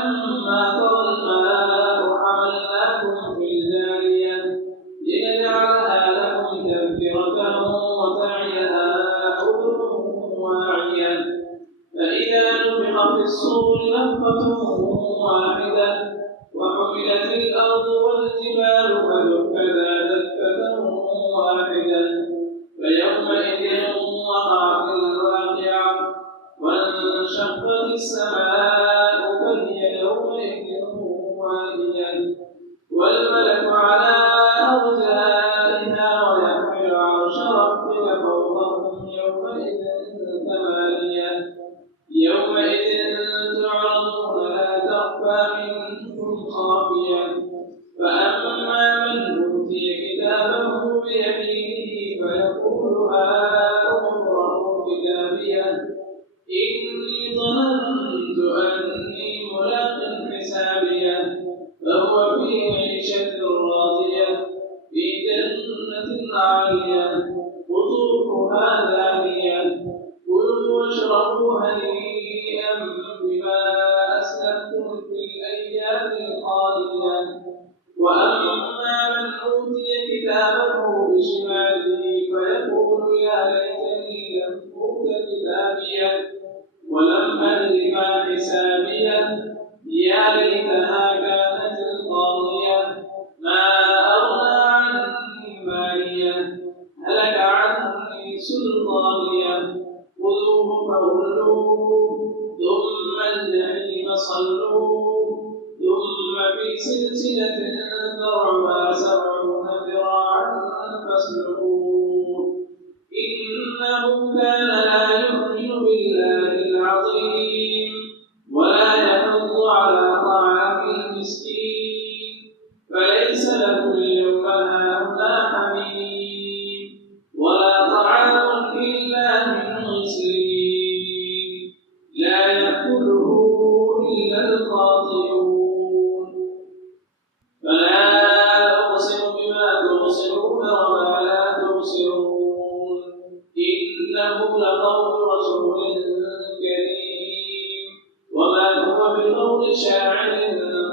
فلما طغى الماء حملناكم في الجارية لنجعلها لكم تذكرة وتعيها أذن واعية فإذا نفخ في الصور نفخة واحدة وحملت الأرض والجبال فدكتا دكة واحدة فيومئذ وقعت الواقعة وانشقت السماء فهي يومئذ واهية والملك على أرجائها ويحمل عرش ربك فوقهم يومئذ ثمانية يومئذ تعرضون لا تخفى منكم خافية فأما من أوتي كتابه بيمينه فيقول هاؤم اقرءوا كتابيه إني ظننت أني ملاق حسابيه فهو في عيشة راضية في جنة عالية قطوفها دانية كلوا واشربوا هنيئا بما أسلفتم في الأيام الخالية وأما من أوتي كتابه بشماله فيقول يا ليتني لم أوت كتابيه ولم أدر ما حسابيه يا ليتها كانت القاضية ما أغنى عني ماليه هلك عني سلطانيه خذوه فغلوه ثم الجحيم صلوه ثم في سلسلة ذرعها 70 ذراعا فاسلكوه إنه كان لا يؤمن بالله العظيم ولا يحض على طعام المسكين فليس له اليوم هاهنا حميم ولا طعام إلا من غسلين لا يأكله إلا الخاطئون فلا أقسم بما تبصرون وما لا تبصرون إنه لقول رسول كريم وما هو بقول شاعر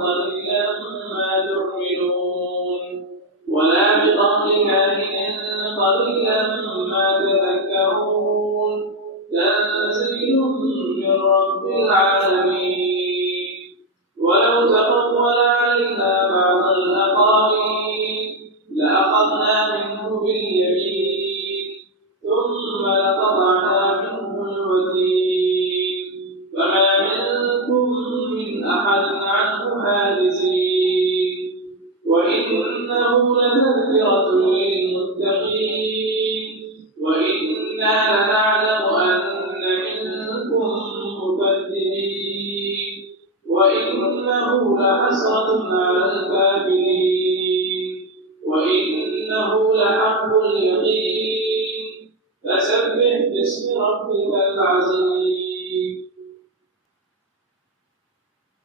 قليلا ما تؤمنون ولا بقول كاهن قليلا ما تذكرون تنزيل من رب العالمين ولو تقول علينا بعض الأقاويل لأخذنا منه باليمين ثم لقطعنا منه الوتين فما منكم من أحد عنه حاجزين وإنه لتذكرة للمتقين وإنا لنعلم أن منكم مكذبين وإنه لحسرة على الكافرين وإنه لحق اليقين فسبح باسم ربك العظيم